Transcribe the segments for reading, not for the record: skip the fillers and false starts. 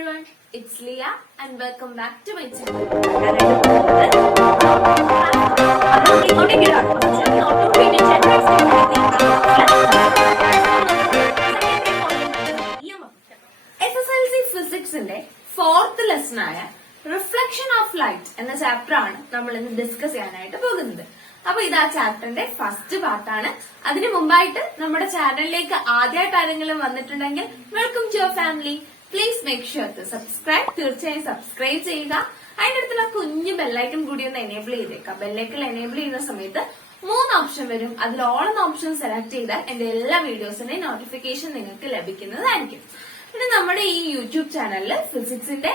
everyone, it's Leah and welcome back to my channel. SSLC Physics in the 4th lesson Reflection of Light എന്ന chapter ആണ് നമ്മൾ ഇന്ന് discuss ചെയ്യാനായിട്ട് പോകുന്നത്. അപ്പൊ ഇത് ആ ചാപ്റ്ററിന്റെ ഫസ്റ്റ് പാർട്ടാണ്. അതിനു മുമ്പായിട്ട് നമ്മുടെ ചാനലിലേക്ക് ആദ്യമായിട്ട് ആരെങ്കിലും വന്നിട്ടുണ്ടെങ്കിൽ welcome to your family. Please make sure to subscribe. തീർച്ചയായും സബ്സ്ക്രൈബ് ചെയ്യുക. അതിന്റെ അടുത്തുള്ള കുഞ്ഞു ബെല്ലൈക്കൺ കൂടി ഒന്ന് എനേബിൾ ചെയ്തേക്കാം. ബെല്ലൈക്കൺ എനേബിൾ ചെയ്യുന്ന സമയത്ത് 3 ഓപ്ഷൻ വരും. അതിൽ ഓൾ എന്ന ഓപ്ഷൻ സെലക്ട് ചെയ്താൽ എന്റെ എല്ലാ വീഡിയോസിന്റെയും നോട്ടിഫിക്കേഷൻ നിങ്ങൾക്ക് ലഭിക്കുന്നതായിരിക്കും. പിന്നെ നമ്മുടെ ഈ യൂട്യൂബ് ചാനലിൽ ഫിസിക്സിന്റെ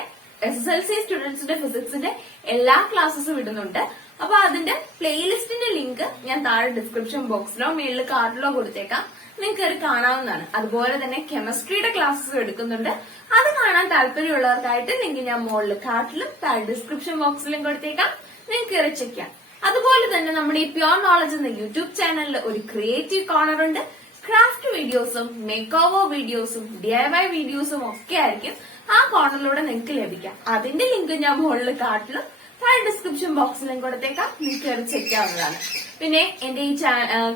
SSLC സ്റ്റുഡൻസിന്റെ ഫിസിക്സിന്റെ എല്ലാ ക്ലാസ്സസും ഇടുന്നുണ്ട്. അപ്പൊ അതിന്റെ പ്ലേലിസ്റ്റിന്റെ ലിങ്ക് ഞാൻ താഴെ ഡിസ്ക്രിപ്ഷൻ ബോക്സിലോ മേളിൽ കാർഡിലോ കൊടുത്തേക്കാം. നിങ്ങൾക്ക് അത് കാണാവുന്നതാണ്. അതുപോലെ തന്നെ കെമിസ്ട്രിയുടെ ക്ലാസ്സസ് എടുക്കുന്നുണ്ട്. അത് കാണാൻ താല്പര്യമുള്ളവർക്കായിട്ട് ലിങ്ക് ഞാൻ മുകളിൽ കാർഡിലും താഴെ ഡിസ്ക്രിപ്ഷൻ ബോക്സിലും കൊടുത്തേക്കാം. നിങ്ങൾക്ക് കയറി ചെക്ക് ചെയ്യാം. അതുപോലെ തന്നെ നമ്മുടെ ഈ പ്യോർ നോളജ് എന്ന യൂട്യൂബ് ചാനലിൽ ഒരു ക്രിയേറ്റീവ് കോർണർ ഉണ്ട്. ക്രാഫ്റ്റ് വീഡിയോസും മേക്ക് ഓവർ വീഡിയോസും DIY വീഡിയോസും ഒക്കെ ആയിരിക്കും ആ കോർണറിലൂടെ നിങ്ങൾക്ക് ലഭിക്കാം. അതിന്റെ ലിങ്ക് ഞാൻ മുകളിൽ കാർഡിലും താഴെ ഡിസ്ക്രിപ്ഷൻ ബോക്സിലും കൊടുത്തേക്കാം. നിങ്ങൾക്ക് അത് ചെക്ക് ചെയ്യാവുന്നതാണ്. പിന്നെ എന്റെ ഈ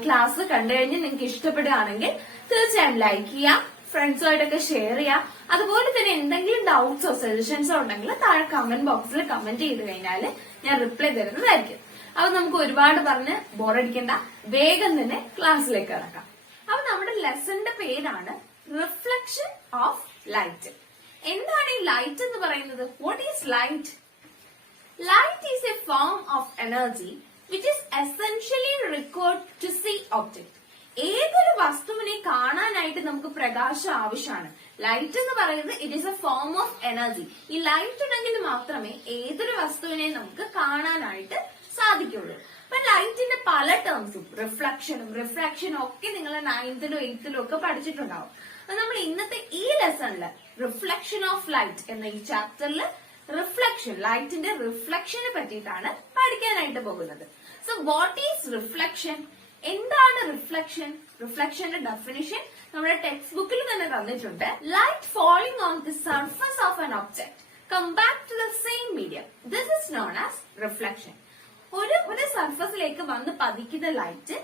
ക്ലാസ് കണ്ടു കഴിഞ്ഞ് നിങ്ങൾക്ക് ഇഷ്ടപ്പെടുകയാണെങ്കിൽ തീർച്ചയായും ലൈക്ക് ചെയ്യാം, ഫ്രണ്ട്സുമായിട്ടൊക്കെ ഷെയർ ചെയ്യാം. അതുപോലെ തന്നെ എന്തെങ്കിലും ഡൗട്ട്സോ സജഷൻസോ ഉണ്ടെങ്കിൽ താഴെ കമന്റ് ബോക്സിൽ കമന്റ് ചെയ്ത് കഴിഞ്ഞാൽ ഞാൻ റിപ്ലൈ തരുന്നതായിരിക്കും. അപ്പൊ നമുക്ക് ഒരുപാട് പറഞ്ഞ് ബോറടിക്കേണ്ട, വേഗം തന്നെ ക്ലാസ്സിലേക്ക് കിടക്കാം. അപ്പൊ നമ്മുടെ ലെസന്റെ പേരാണ് റിഫ്ലക്ഷൻ ഓഫ് ലൈറ്റ്. എന്താണ് ഈ ലൈറ്റ് എന്ന് പറയുന്നത്? What is light? Light is a form of energy which is essentially required to see object. ഏതൊരു വസ്തുവിനെ കാണാനായിട്ട് നമുക്ക് പ്രകാശം ആവശ്യമാണ്. ലൈറ്റ് എന്ന് പറയുന്നത് it is A form of energy. ഈ ലൈറ്റ് ഉണ്ടെങ്കിൽ മാത്രമേ ഏതൊരു വസ്തുവിനെ നമുക്ക് കാണാനായിട്ട് സാധിക്കുള്ളൂ. അപ്പൊ ലൈറ്റിന്റെ പല ടേംസും റിഫ്ലക്ഷനും ഒക്കെ നിങ്ങൾ 9th 8th ഒക്കെ പഠിച്ചിട്ടുണ്ടാവും. അപ്പൊ നമ്മൾ ഇന്നത്തെ ഈ ലെസണില് റിഫ്ലക്ഷൻ ഓഫ് ലൈറ്റ് എന്ന ഈ ചാപ്റ്ററിൽ റിഫ്ലക്ഷൻ, ലൈറ്റിന്റെ റിഫ്ലക്ഷനെ പറ്റിയിട്ടാണ് പഠിക്കാനായിട്ട് പോകുന്നത്. So what is reflection? എന്താണ് റിഫ്ലക്ഷൻ? റിഫ്ലക്ഷന്റെ ഡെഫിനിഷൻ നമ്മുടെ ടെക്സ്റ്റ് ബുക്കിൽ തന്നെ തന്നിട്ടുണ്ട്. Light falling on the surface of an object come back to the same medium, this is known as reflection. ഒരു സർഫസിലേക്ക് വന്ന് പതിക്കുന്ന ലൈറ്റ്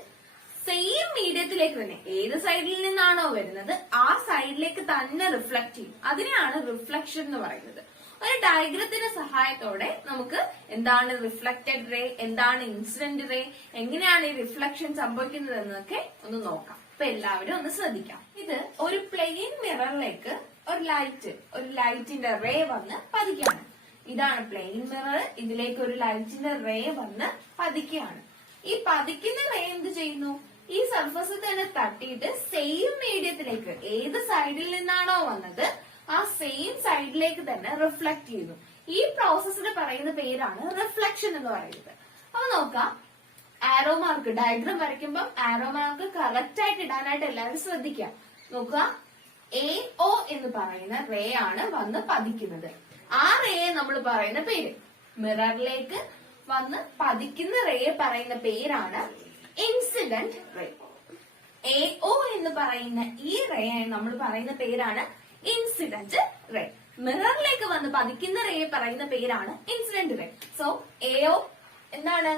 സെയിം മീഡിയത്തിലേക്ക് തന്നെ, ഏത് സൈഡിൽ നിന്നാണോ വരുന്നത് ആ സൈഡിലേക്ക് തന്നെ റിഫ്ലക്ട് ചെയ്യും. അതിനെയാണ് റിഫ്ലക്ഷൻ എന്ന് പറയുന്നത്. ഒരു ഡയഗ്രത്തിന്റെ സഹായത്തോടെ നമുക്ക് എന്താണ് റിഫ്ലക്റ്റഡ് റേ, എന്താണ് ഇൻസിഡന്റ് റേ, എങ്ങനെയാണ് ഈ റിഫ്ലക്ഷൻ സംഭവിക്കുന്നത് എന്നൊക്കെ ഒന്ന് നോക്കാം. അപ്പൊ എല്ലാവരും ഒന്ന് ശ്രദ്ധിക്കാം. ഇത് ഒരു പ്ലെയിൻ മിററിലേക്ക് ഒരു ലൈറ്റിന്റെ റേ വന്ന് പതിക്കുകയാണ്. ഇതാണ് പ്ലെയിൻ മിറർ. ഇതിലേക്ക് ഒരു ലൈറ്റിന്റെ റേ വന്ന് പതിക്കുകയാണ്. ഈ പതിക്കുന്ന റേ എന്ത് ചെയ്യുന്നു? ഈ സർഫസിൽ തന്നെ തട്ടിയിട്ട് സെയിം മീഡിയത്തിലേക്ക്, ഏത് സൈഡിൽ നിന്നാണോ വന്നത് ആ സെയിം സൈഡിലേക്ക് തന്നെ റിഫ്ലക്ട് ചെയ്യുന്നു. ഈ പ്രോസസ്സിന് പറയുന്ന പേരാണ് റിഫ്ലക്ഷൻ എന്ന് പറയുന്നത്. അപ്പൊ നോക്കാം, ആരോ മാർക്ക് ഡയഗ്രാം വരയ്ക്കുമ്പോൾ ആരോ മാർക്ക് കറക്റ്റ് ആയിട്ട് ഇടാനായിട്ട് എല്ലാവരും ശ്രദ്ധിക്കാം. നോക്കുക, AO എന്ന് പറയുന്ന റേ ആണ് വന്ന് പതിക്കുന്നത്. ആ റേയെ നമ്മൾ പറയുന്ന പേര്, മിററിലേക്ക് വന്ന് പതിക്കുന്ന റേയെ പറയുന്ന പേരാണ് ഇൻസിഡന്റ് റേ. AO എന്ന് പറയുന്ന ഈ റേ നമ്മൾ പറയുന്ന പേരാണ് ഇൻസിഡന്റ് റേ. മിററിലേക്ക് വന്ന് പതിക്കുന്ന റേയെ പറയുന്ന പേരാണ് ഇൻസിഡന്റ് റേ. സോ AO എന്താണ്?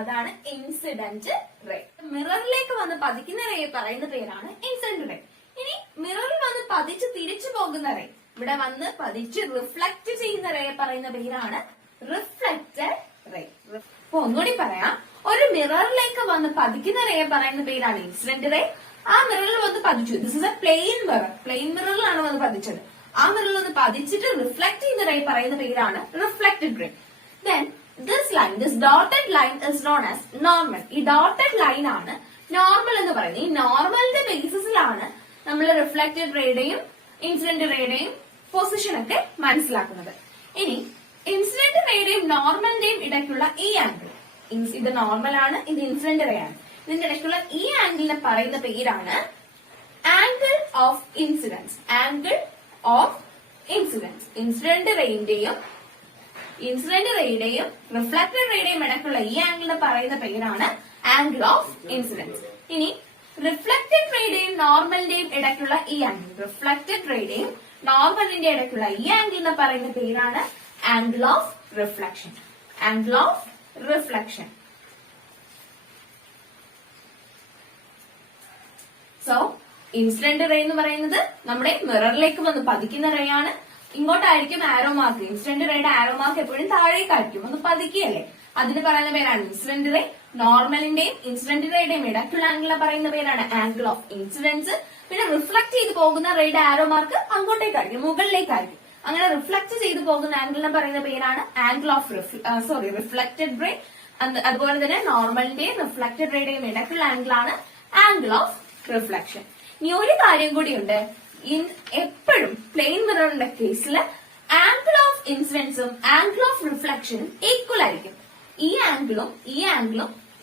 അതാണ് ഇൻസിഡന്റ് റേ. മിററിലേക്ക് വന്ന് പതിക്കുന്ന റേയെ പറയുന്ന പേരാണ് ഇൻസിഡന്റ് റേ. ഇനി മിററിൽ വന്ന് പതിച്ച് തിരിച്ചു പോകുന്ന റേ, ഇവിടെ വന്ന് പതിച്ച് റിഫ്ലക്ട് ചെയ്യുന്ന റേയെ പറയുന്ന പേരാണ് റിഫ്ലക്റ്റഡ് റേ. അപ്പൊ ഒന്നുകൂടി പറയാം, ഒരു മിററിലേക്ക് വന്ന് പതിക്കുന്ന റേയെ പറയുന്ന പേരാണ് ഇൻസിഡന്റ് റേ. ആ മിററിൽ വന്ന് പതിച്ചു. ദിസ് ഇസ് എ പ്ലെയിൻ മിററിലാണ് വന്ന് പതിച്ചത്. ആ മിററിൽ വന്ന് പതിച്ചിട്ട് റിഫ്ലക്ട് ചെയ്യുന്ന റേ പറയുന്ന പേരാണ് reflected ray. Then this dotted line is known as normal. ഈ ഡോട്ടഡ് ലൈൻ ആണ് നോർമൽ എന്ന് പറയുന്നത്. ഈ നോർമലിന്റെ ബേസിസിലാണ് നമ്മൾ റിഫ്ലക്റ്റഡ് റേയുടെയും ഇൻസിഡന്റ് റേയുടെയും പൊസിഷൻ ഒക്കെ മനസ്സിലാക്കുന്നത്. ഇനി ഇൻസിഡന്റ് റേയുടെയും നോർമലിന്റെയും ഇടയ്ക്കുള്ള ഈ ആംഗിൾ, ഇത് നോർമൽ ആണ്, ഇത് ഇൻസിഡന്റ് റേ ആണ്. ഇതിന്റെ ഇടയ്ക്കുള്ള ഈ ആംഗിളിനെ പറയുന്ന പേരാണ് angle of incidence. Angle of incidence. Incident റേയുടെയും റിഫ്ലക്റ്റഡ് റേയുടെയും ഇടയ്ക്കുള്ള ഈ ആംഗിളിനെ പറയുന്ന പേരാണ് ആംഗിൾ ഓഫ് ഇൻസിഡൻസ്. ഇനി റിഫ്ലക്റ്റഡ് റേയുടെയും നോർമലിന്റെയും ഇടയ്ക്കുള്ള ഈ ആംഗിൾ, റിഫ്ലക്റ്റഡ് റേയുടെയും നോർമലിന്റെ ഇടയ്ക്കുള്ള ഈ ആംഗിളിനെ പറയുന്ന പേരാണ് angle of reflection. Angle of reflection. So incident ray എന്ന് പറയുന്നത് നമ്മുടെ മിററിലേക്ക് വന്ന് പതിക്കുന്ന റേ ആണ്. ഇങ്ങോട്ടായിരിക്കും ആരോ മാർക്ക്. ഇൻസിഡന്റ് റേയുടെ ആരോ മാർക്ക് എപ്പോഴും താഴേക്കായിരിക്കും, ഒന്ന് പതിക്കുകയല്ലേ. അതിന് പറയുന്ന പേരാണ് ഇൻസിഡന്റ് റേ. നോർമലിന്റെയും ഇൻസിഡന്റ് റേയുടെയും ഇടയ്ക്കുള്ള ആംഗിളിനെ പറയുന്ന പേരാണ് ആംഗിൾ ഓഫ് ഇൻസിഡൻസ്. പിന്നെ റിഫ്ലക്ട് ചെയ്ത് പോകുന്ന റേയുടെ ആരോ മാർക്ക് അങ്ങോട്ടേക്കായിരിക്കും, മുകളിലേക്കായിരിക്കും. അങ്ങനെ റിഫ്ലക്ട് ചെയ്ത് പോകുന്ന ആംഗിളിനെ പറയുന്ന പേരാണ് ആംഗിൾ ഓഫ് റിഫ്ലക്റ്റഡ് റേ. അതുപോലെ തന്നെ നോർമലിന്റെയും റിഫ്ലക്റ്റഡ് റേയുടെയും ഇടയ്ക്കുള്ള ആംഗിളാണ് ആംഗിൾ ഓഫ് റിഫ്ലക്ഷൻ. ഇനി ഒരു കാര്യം കൂടിയുണ്ട്. എപ്പോഴും പ്ലെയിൻ മിററിന്റെ കേസിൽ ആംഗിൾ ഓഫ് ഇൻസിഡൻസും ആംഗിൾ ഓഫ് റിഫ്ലക്ഷനും ഈക്വൽ ആയിരിക്കും. ഈ ആംഗിളും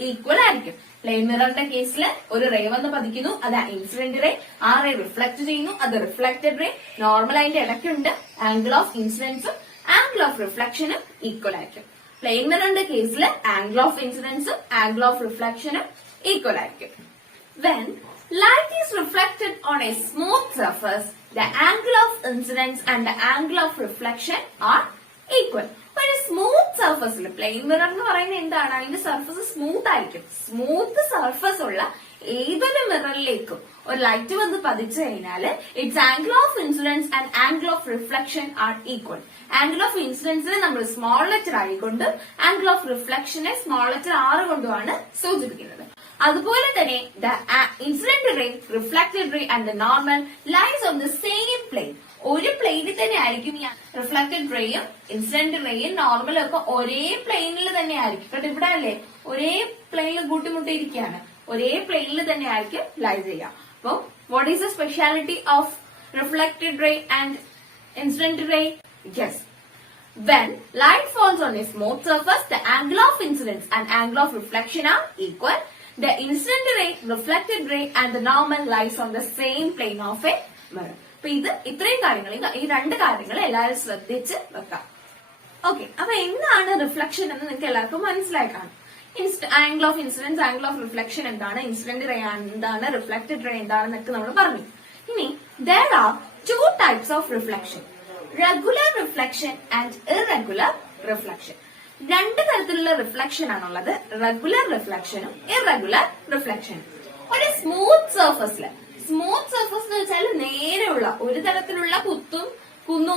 ഈക്വൽ ആയിരിക്കും. പ്ലെയിൻ മിററിന്റെ കേസിൽ ഒരു റേ വന്ന് പതിക്കുന്നു, അത് ഇൻസിഡന്റ് റേ. ആ റേ റിഫ്ലക്ട് ചെയ്യുന്നു, അത് റിഫ്ലക്റ്റഡ് റേ. നോർമൽ അതിന്റെ ഇടയ്ക്കുണ്ട്. ആംഗിൾ ഓഫ് ഇൻസിഡൻസും ആംഗിൾ ഓഫ് റിഫ്ലക്ഷനും ഈക്വൽ ആയിരിക്കും. പ്ലെയിൻ മിററിന്റെ കേസിൽ ആംഗിൾ ഓഫ് ഇൻസിഡൻസും ആംഗിൾ ഓഫ് റിഫ്ലക്ഷനും ഈക്വൽ ആയിരിക്കും. When light is reflected on a smooth surface, the angle of incidence and the angle of reflection are equal. ഒരു സ്മൂത്ത് സർഫസിൽ, പ്ലെയിൻ മിറർ എന്ന് പറയുന്നത് എന്താണ്? അതിന്റെ സർഫസ് സ്മൂത്ത് ആയിരിക്കും. സ്മൂത്ത് സർഫസ് ഉള്ള ഏതൊരു മിററിലേക്കും ഒരു ലൈറ്റ് വന്ന് പതിച്ചു കഴിഞ്ഞാൽ its angle of incidence and angle of reflection are equal. Angle of ഇൻസിഡൻസിനെ നമ്മൾ സ്മോൾ ലെറ്റർ ആയിക്കൊണ്ട് ആംഗിൾ ഓഫ് റിഫ്ലക്ഷനെ സ്മോൾ ലെറ്റർ R കൊണ്ടുമാണ് സൂചിപ്പിക്കുന്നത്. അതുപോലെ തന്നെ the incident ray, reflected ray and the normal lies on the same plane. ഒരു പ്ലെയിനിൽ തന്നെ ആയിരിക്കും ഈ റിഫ്ലക്റ്റഡ് റേയും ഇൻസിഡന്റ് റേയും നോർമലും ഒക്കെ ഒരേ പ്ലെയിനിൽ തന്നെ ആയിരിക്കും. കേട്ടോ, ഇവിടെ അല്ലേ ഒരേ പ്ലെയിനിൽ കൂട്ടിമുട്ടിയിരിക്കുകയാണ്. ഒരേ പ്ലെയിനിൽ തന്നെ ആയിരിക്കും ലൈ ചെയ്യുക. അപ്പൊ what is the speciality of reflected ray and incident ray? Yes, when light falls on a smooth surface, the angle of incidence and angle of reflection are equal. The incident ray, reflected ray and the normal lies on the same plane of a mirror. അപ്പൊ ഇത്രയും കാര്യങ്ങൾ, ഈ രണ്ട് കാര്യങ്ങൾ എല്ലാവരും ശ്രദ്ധിച്ച് വെക്കാം. Okay, അപ്പൊ എന്താണ് റിഫ്ലക്ഷൻ എന്ന് നിങ്ങൾക്ക് എല്ലാവർക്കും മനസ്സിലായി കാണും. Angle of incidence, angle of reflection എന്താണ്, ഇൻസിഡന്റ് റേ എന്താണ്, റിഫ്ലക്റ്റഡ് റേ എന്താണെന്നൊക്കെ നമ്മൾ പറഞ്ഞു. ഇനി there are two types of reflection, regular reflection and irregular reflection. രണ്ട് തരത്തിലുള്ള റിഫ്ലക്ഷൻ ആണുള്ളത്, റെഗുലർ റിഫ്ലക്ഷനും ഇറഗുലർ റിഫ്ലക്ഷനും. ഒരു സ്മൂത്ത് സർഫസിൽ, സ്മൂത്ത് സർഫസ് എന്ന് വെച്ചാൽ നേരെയുള്ള ഒരു തരത്തിലുള്ള കുന്നും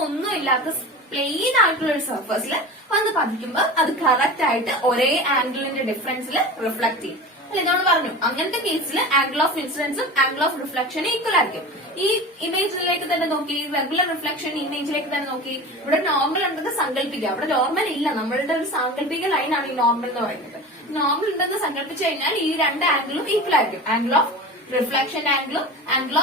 ഒന്നും ഇല്ലാത്ത പ്ലെയിൻ ആയിട്ടുള്ള ഒരു സർഫസിൽ വന്ന് പതിക്കുമ്പോൾ അത് കറക്റ്റ് ആയിട്ട് ഒരേ ആംഗിളിന്റെ ഡിഫറൻസിൽ റിഫ്ലക്ട് ചെയ്യും. അല്ലെ, നമ്മൾ പറഞ്ഞു അങ്ങനത്തെ കേസിൽ ആംഗിൾ ഓഫ് ഇൻസിഡൻസും ആംഗിൾ ഓഫ് റിഫ്ലക്ഷനും ഈക്വൽ ആയിരിക്കും. ഈ ഇമേജിലേക്ക് തന്നെ നോക്കി, റെഗുലർ റിഫ്ലക്ഷൻ ഇമേജിലേക്ക് തന്നെ നോക്കി. ഇവിടെ നോർമൽ ഉണ്ടെന്ന് സങ്കല്പിക്കുക, അവിടെ നോർമൽ ഇല്ല, നമ്മളുടെ ഒരു സാങ്കല്പിക ലൈനാണ് ഈ നോർമൽ എന്ന് പറയുന്നത്. നോർമൽ ഉണ്ടെന്ന് സങ്കല്പിച്ചു കഴിഞ്ഞാൽ ഈ രണ്ട് ആംഗിളും ഈക്വൽ ആയിരിക്കും. ആംഗിൾ ഓഫ് റിഫ്ലക്ഷൻ ആംഗിളും ആംഗിൾ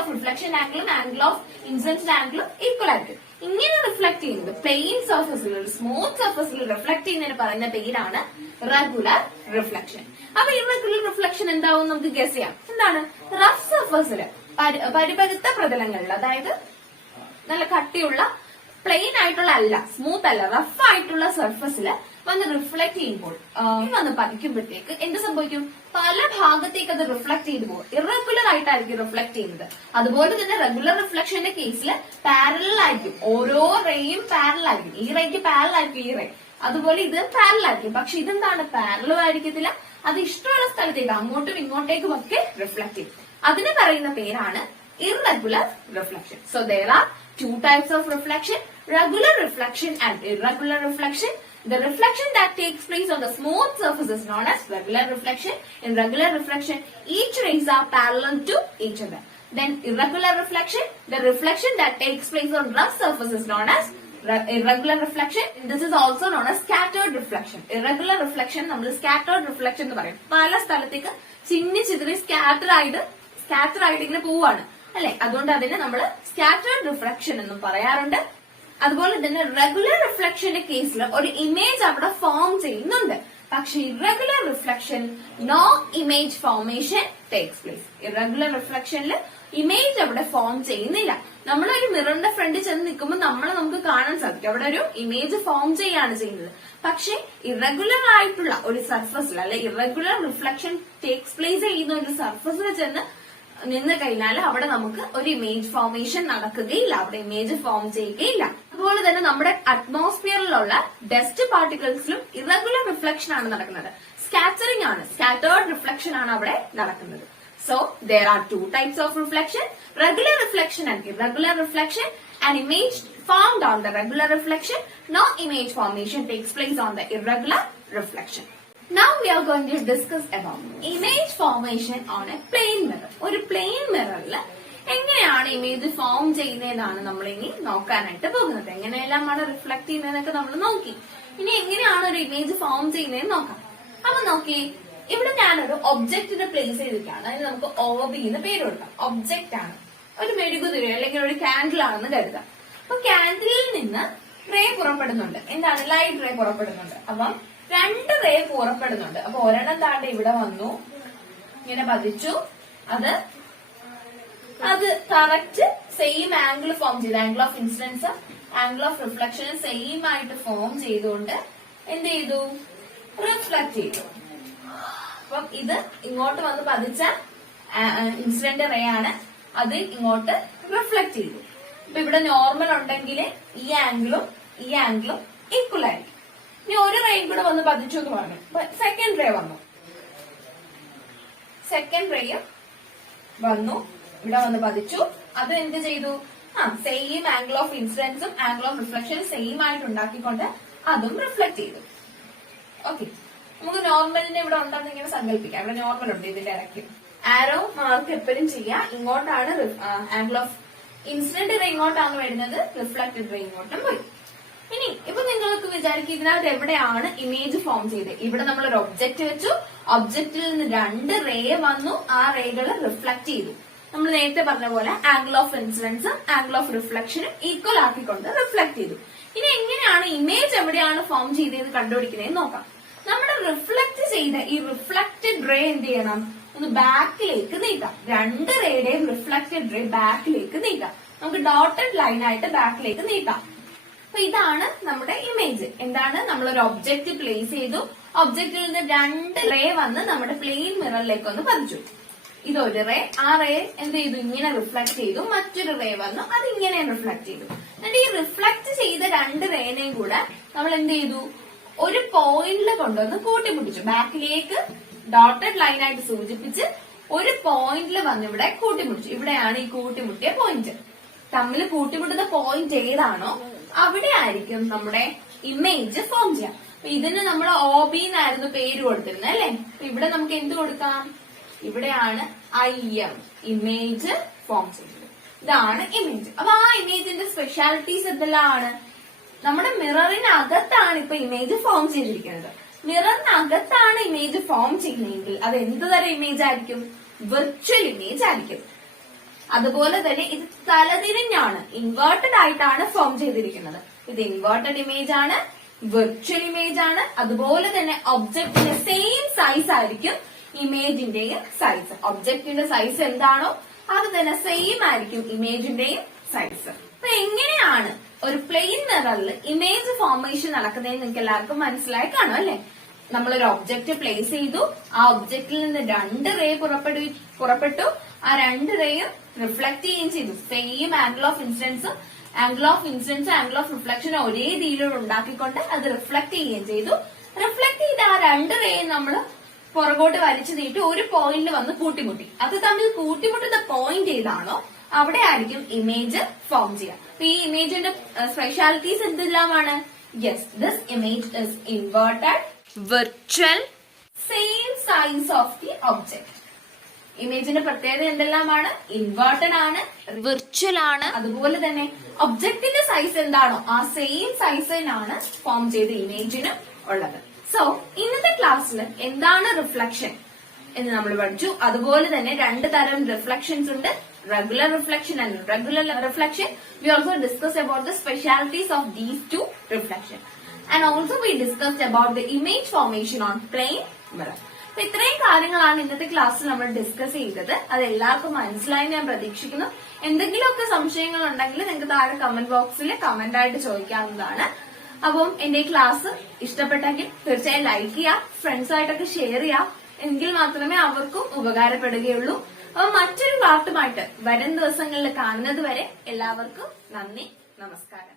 ഓഫ് റിഫ്ലക്ഷൻ ആംഗിളും ആംഗിൾ ഓഫ് ഇൻസിഡൻസ് ആംഗിളും ഈക്വൽ ആയിരിക്കും. ഇങ്ങനെ റിഫ്ലക്ട് ചെയ്യുന്നത് പ്ലെയിൻ സർഫസിൽ, സ്മൂത്ത് സർഫസിൽ റിഫ്ലക്ട് ചെയ്യുന്നതിന് പറയുന്ന പേരാണ് റെഗുലർ റിഫ്ലക്ഷൻ. അപ്പൊ ഇറഗുലർ റിഫ്ലക്ഷൻ എന്താവും നമുക്ക് ഗസ് ചെയ്യാം. എന്താണ്? റഫ് സർഫസില്, പരിപരുത്ത പ്രതലങ്ങളിൽ, അതായത് നല്ല കട്ടിയുള്ള പ്ലെയിൻ ആയിട്ടുള്ള അല്ല, സ്മൂത്ത് അല്ല, റഫ് ആയിട്ടുള്ള സർഫസിൽ വന്ന് റിഫ്ലക്ട് ചെയ്യുമ്പോൾ വന്ന് പതിക്കുമ്പോഴത്തേക്ക് എന്ത് സംഭവിക്കും? പല ഭാഗത്തേക്ക് അത് റിഫ്ലക്ട് ചെയ്തു പോകും. ഇറഗുലർ ആയിട്ടായിരിക്കും റിഫ്ലക്ട് ചെയ്യുന്നത്. അതുപോലെ തന്നെ റെഗുലർ റിഫ്ലക്ഷന്റെ കേസിൽ പാരലൽ ആയിരിക്കും, ഓരോ റേയും പാരലൽ ആയിരിക്കും. ഈ റേക്ക് പാരലൽ ആയിരിക്കും ഈ റേ, അതുപോലെ ഇത് പാരലൽ ആയിരിക്കും. പക്ഷെ ഇതെന്താണ്? പാരലൽ ആയിരിക്കത്തില്ല, അത് ഇഷ്ടമുള്ള സ്ഥലത്തേക്ക് അങ്ങോട്ടും ഇങ്ങോട്ടേക്കും ഒക്കെ റിഫ്ലക്ട് ചെയ്യും. അതിന് പറയുന്ന പേരാണ് irregular reflection. So there are two types of reflection, regular reflection and irregular reflection. The reflection that takes place on the smooth surface is known as regular reflection. In regular reflection, each rays are parallel to each other. Then irregular reflection, the reflection that takes place on rough surface is known as irregular reflection. This is also known as scattered reflection. Irregular reflection നമ്മൾ scattered reflection എന്ന് പറയും. പല സ്ഥലത്തേക്ക് ചിന്നി ചിതറി scatter ആയിട്ട് ഇങ്ങനെ പോവാണ് അല്ലെ, അതുകൊണ്ട് അതിനെ നമ്മൾ സ്കാറ്റേർഡ് റിഫ്ലക്ഷൻ എന്നും പറയാറുണ്ട്. അതുപോലെ തന്നെ റെഗുലർ റിഫ്ലക്ഷന്റെ കേസിൽ ഒരു ഇമേജ് അവിടെ ഫോം ചെയ്യുന്നുണ്ട്. പക്ഷെ irregular reflection no image formation takes place. Irregular റിഫ്ലക്ഷനിൽ ഇമേജ് അവിടെ ഫോം ചെയ്യുന്നില്ല. നമ്മളൊരു മിററിന്റെ ഫ്രണ്ടിൽ ചെന്ന് നിൽക്കുമ്പോൾ നമുക്ക് കാണാൻ സാധിക്കും അവിടെ ഒരു ഇമേജ് ഫോം ചെയ്യാണ് ചെയ്യുന്നത്. പക്ഷെ ഇറഗുലർ ആയിട്ടുള്ള ഒരു സർഫസിൽ, അല്ലെ ഇറഗുലർ റിഫ്ലക്ഷൻ ടേക്സ് പ്ലേസ് ചെയ്യുന്ന ഒരു സർഫസിൽ ചെന്ന് നിന്ന് കഴിഞ്ഞാൽ അവിടെ നമുക്ക് ഒരു ഇമേജ് ഫോർമേഷൻ നടക്കുകയില്ല, അവിടെ ഇമേജ് ഫോം ചെയ്യുകയില്ല. അതുപോലെ തന്നെ നമ്മുടെ അറ്റ്മോസ്ഫിയറിലുള്ള ഡസ്റ്റ് പാർട്ടിക്കിൾസിലും ഇറഗുലർ റിഫ്ലക്ഷൻ ആണ് നടക്കുന്നത്. സ്കാറ്ററിംഗ് ആണ്, സ്കാറ്റേർഡ് റിഫ്ലക്ഷൻ ആണ് അവിടെ നടക്കുന്നത്. So there are two types of reflection, regular reflection and irregular reflection. An image formed on the regular reflection, no image formation takes place on the irregular reflection. Now we are going to discuss about image formation on a plane mirror. ഒരു plain മിററിൽ എങ്ങനെയാണ് image form ചെയ്യുന്നതെന്നാണ് നമ്മൾ ഇനി നോക്കാനായിട്ട് പോകുന്നത്. എങ്ങനെയെല്ലാമാണ് reflect ചെയ്യുന്നതെന്നൊക്കെ നമ്മൾ നോക്കി. ഇനി എങ്ങനെയാണ് ഒരു ഇമേജ് ഫോം ചെയ്യുന്നതെന്ന് നോക്കാം. അപ്പൊ നോക്കി, ഇവിടെ ഞാനൊരു ഒബ്ജക്റ്റിനെ പ്ലേസ് ചെയ്തിട്ടാണ്. അതിന് നമുക്ക് OB എന്ന് പേര് കൊടുക്കാം. ഒബ്ജക്റ്റ് ആണ്, ഒരു മെഴുകുതിരി അല്ലെങ്കിൽ ഒരു കാൻഡിൽ ആണെന്ന് കരുതാം. അപ്പൊ കാൻഡിലിൽ നിന്ന് റേ പുറപ്പെടുന്നുണ്ട്. എന്താണ്? ലൈറ്റ് റേ പുറപ്പെടുന്നുണ്ട്. അപ്പം 2 റേ പുറപ്പെടുന്നുണ്ട്. അപ്പൊ ഒരെണ്ണം താണ്ട് ഇവിടെ വന്നു, ഇങ്ങനെ പതിച്ചു. അത് കറക്റ്റ് സെയിം ആംഗിൾ ഫോം ചെയ്ത്, angle of incidence angle of reflection same ആയിട്ട് ഫോം ചെയ്തുകൊണ്ട് എന്ത് ചെയ്തു? റിഫ്ലക്ട് ചെയ്തു. അപ്പം ഇത് ഇങ്ങോട്ട് വന്ന് പതിച്ച ഇൻസിഡന്റ് റേ ആണ്, അത് ഇങ്ങോട്ട് റിഫ്ലക്ട് ചെയ്തു. അപ്പൊ ഇവിടെ നോർമൽ ഉണ്ടെങ്കിൽ ഈ ആംഗിളും ഈക്വൽ ആയിരിക്കും. ഇനി ഒരു റേയും കൂടെ വന്ന് പതിച്ചു എന്ന് പറഞ്ഞു. സെക്കൻഡ് റേ വന്നു, സെക്കൻഡ് റേയും വന്നു ഇവിടെ വന്ന് പതിച്ചു. അത് എന്ത് ചെയ്തു? സെയിം ആംഗിൾ ഓഫ് ഇൻസിഡൻസും ആംഗിൾ ഓഫ് റിഫ്ലക്ഷനും സെയിം ആയിട്ട് ഉണ്ടാക്കിക്കൊണ്ട് അതും റിഫ്ലക്ട് ചെയ്തു. ഓക്കെ, നമുക്ക് നോർമലിന്റെ ഇവിടെ ഉണ്ടെന്ന് ഇങ്ങനെ സങ്കല്പിക്കാം. ഇവിടെ നോർമൽ ഉണ്ട് ഇതിന്റെ ഇടയ്ക്ക്. ആരോ മാർക്ക് എപ്പോഴും ചെയ്യാം. ഇങ്ങോട്ടാണ് ആംഗിൾ ഓഫ് ഇൻസിഡന്റ് റേ ഇങ്ങോട്ടാണ് വരുന്നത്, റിഫ്ലക്റ്റഡ് റേ ഇങ്ങോട്ടും പോയി. ഇനി ഇപ്പൊ നിങ്ങൾക്ക് വിചാരിക്കും ഇതിനകത്ത് എവിടെയാണ് ഇമേജ് ഫോം ചെയ്തത്? ഇവിടെ നമ്മൾ ഒരു ഒബ്ജക്റ്റ് വെച്ചു, ഒബ്ജക്റ്റിൽ നിന്ന് 2 റേ വന്നു, ആ റേകൾ റിഫ്ലക്ട് ചെയ്തു. നമ്മൾ നേരത്തെ പറഞ്ഞ പോലെ ആംഗിൾ ഓഫ് ഇൻസിഡൻസും ആംഗിൾ ഓഫ് റിഫ്ലക്ഷനും ഈക്വൽ ആക്കിക്കൊണ്ട് റിഫ്ലക്ട് ചെയ്തു. ഇനി എങ്ങനെയാണ് ഇമേജ് എവിടെയാണ് ഫോം ചെയ്തത് കണ്ടുപിടിക്കുന്നതെന്ന് നോക്കാം. നമ്മുടെ റിഫ്ലക്ട് ചെയ്ത ഈ റിഫ്ലക്റ്റഡ് റേ എന്ത് ചെയ്യണം? ഒന്ന് ബാക്കിലേക്ക് നീക്കാം. 2 റേയുടെയും റിഫ്ലക്റ്റഡ് റേ ബാക്കിലേക്ക് നീക്കാം. നമുക്ക് ഡോട്ടഡ് ലൈൻ ആയിട്ട് ബാക്കിലേക്ക് നീക്കാം. അപ്പൊ ഇതാണ് നമ്മുടെ ഇമേജ്. എന്താണ്? നമ്മളൊരു ഒബ്ജക്റ്റ് പ്ലേസ് ചെയ്തു, ഒബ്ജക്റ്റിൽ നിന്ന് 2 റേ വന്ന് നമ്മുടെ പ്ലെയിൻ മിററിലേക്ക് ഒന്ന് പതിച്ചു. ഇതൊരു റേ, ആ റേ എന്ത് ചെയ്തു? ഇങ്ങനെ റിഫ്ലക്ട് ചെയ്തു. മറ്റൊരു റേ വന്നു, അത് ഇങ്ങനെ റിഫ്ലക്ട് ചെയ്തു. എന്നിട്ട് ഈ റിഫ്ലക്ട് ചെയ്ത 2 റേനെയും കൂടെ നമ്മൾ എന്ത് ചെയ്തു? ഒരു പോയിന്റിൽ കൊണ്ടുവന്ന് കൂട്ടിമുട്ടിച്ചു. ബാക്കിലേക്ക് ഡോട്ടഡ് ലൈൻ ആയിട്ട് സൂചിപ്പിച്ച് ഒരു പോയിന്റിൽ വന്ന് ഇവിടെ കൂട്ടിമുട്ടിച്ചു. ഇവിടെയാണ് ഈ കൂട്ടിമുട്ടിയ പോയിന്റ്. തമ്മിൽ കൂട്ടിമുട്ടുന്ന പോയിന്റ് ഏതാണോ അവിടെ ആയിരിക്കും നമ്മുടെ ഇമേജ് ഫോം ചെയ്യാം. ഇതിന് നമ്മൾ OB എന്നായിരുന്നു പേര് കൊടുത്തിരുന്നത്, അല്ലെ? ഇവിടെ നമുക്ക് എന്ത് കൊടുക്കാം? ഇവിടെയാണ് IM, ഇമേജ് ഫോം ചെയ്യുന്നത്. ഇതാണ് ഇമേജ്. അപ്പൊ ആ ഇമേജിന്റെ സ്പെഷ്യാലിറ്റീസ് എന്തെല്ലാമാണ്? നമ്മുടെ മിററിനകത്താണ് ഇപ്പൊ ഇമേജ് ഫോം ചെയ്തിരിക്കുന്നത്. മിററിനകത്താണ് ഇമേജ് ഫോം ചെയ്യുന്നതെങ്കിൽ അത് എന്ത് തരം ഇമേജ് ആയിരിക്കും? വിർച്വൽ ഇമേജ് ആയിരിക്കും. അതുപോലെ തന്നെ ഇത് തലതിരിഞ്ഞാണ്, ഇൻവേർട്ടഡ് ആയിട്ടാണ് ഫോം ചെയ്തിരിക്കുന്നത്. ഇത് ഇൻവേർട്ടഡ് ഇമേജ് ആണ്, വിർച്വൽ ഇമേജ് ആണ്. അതുപോലെ തന്നെ ഒബ്ജക്റ്റിന്റെ സെയിം സൈസ് ആയിരിക്കും ഇമേജിന്റെയും സൈസ്. ഒബ്ജക്റ്റിന്റെ സൈസ് എന്താണോ അത് തന്നെ സെയിം ആയിരിക്കും ഇമേജിന്റെയും സൈസ്. അപ്പൊ എങ്ങനെയാണ് ഒരു പ്ലെയിൻ മിററിൽ ഇമേജ് ഫോർമേഷൻ നടക്കുന്നതെന്ന് നിങ്ങൾക്ക് എല്ലാവർക്കും മനസ്സിലായി കാണും, അല്ലെ? നമ്മളൊരു ഒബ്ജക്റ്റ് പ്ലേസ് ചെയ്തു, ആ ഒബ്ജക്റ്റിൽ നിന്ന് 2 റേ പുറപ്പെട്ടു. ആ 2 റേയും റിഫ്ലക്ട് ചെയ്യുകയും ചെയ്തു. സെയിം ആംഗിൾ ഓഫ് ഇൻസിഡൻസും ആംഗിൾ ഓഫ് റിഫ്ലക്ഷനും ഒരേ രീതിയിൽ ഉണ്ടാക്കിക്കൊണ്ട് അത് റിഫ്ലക്ട് ചെയ്യുകയും ചെയ്തു. റിഫ്ലക്ട് ചെയ്ത ആ 2 റേയും നമ്മൾ പുറകോട്ട് വലിച്ചു നീട്ടി ഒരു പോയിന്റിൽ വന്ന് കൂട്ടിമുട്ടി. അത് തമ്മിൽ കൂട്ടിമുട്ടുന്ന പോയിന്റ് ഏതാണോ അവിടെ ആയിരിക്കും ഇമേജ് ഫോം ചെയ്യുക. അപ്പൊ ഈ ഇമേജിന്റെ സ്പെഷ്യാലിറ്റീസ് എന്തെല്ലാമാണ്? Yes, this image is inverted, virtual, same size of the object. ഇമേജിന്റെ പ്രത്യേകത എന്തെല്ലാമാണ്? ഇൻവേർട്ടഡ് ആണ്, വിർച്വൽ ആണ്. അതുപോലെ തന്നെ ഒബ്ജക്റ്റിന്റെ സൈസ് എന്താണോ ആ സെയിം സൈസിനാണ് ഫോം ചെയ്ത ഇമേജിനും ഉള്ളത്. സോ ഇന്നത്തെ ക്ലാസ്സിൽ എന്താണ് റിഫ്ലക്ഷൻ എന്ന് നമ്മൾ പഠിച്ചു. അതുപോലെ തന്നെ 2 തരം റിഫ്ലക്ഷൻസ് ഉണ്ട്, regular reflection and irregular reflection. We also discussed about the specialities of these 2 reflection, and also we discussed about the image formation on plane mirror. അപ്പൊ ഇത്രയും കാര്യങ്ങളാണ് ഇന്നത്തെ ക്ലാസ്സിൽ നമ്മൾ ഡിസ്കസ് ചെയ്തത്. അത് എല്ലാവർക്കും മനസ്സിലായി ഞാൻ പ്രതീക്ഷിക്കുന്നു. എന്തെങ്കിലുമൊക്കെ സംശയങ്ങൾ ഉണ്ടെങ്കിൽ നിങ്ങൾക്ക് താഴെ കമന്റ് ബോക്സിൽ കമന്റ് ആയിട്ട് ചോദിക്കാവുന്നതാണ്. അപ്പം എന്റെ ഈ ക്ലാസ് ഇഷ്ടപ്പെട്ടെങ്കിൽ തീർച്ചയായും ലൈക്ക് ചെയ്യുക, ഫ്രണ്ട്സുമായിട്ടൊക്കെ ഷെയർ ചെയ്യുക. എങ്കിൽ മാത്രമേ അവർക്കും ഉപകാരപ്പെടുകയുള്ളൂ. അപ്പൊ മറ്റൊരു പാർട്ടുമായിട്ട് വരും ദിവസങ്ങളിൽ കാണുന്നത് വരെ എല്ലാവർക്കും നന്ദി, നമസ്കാരം.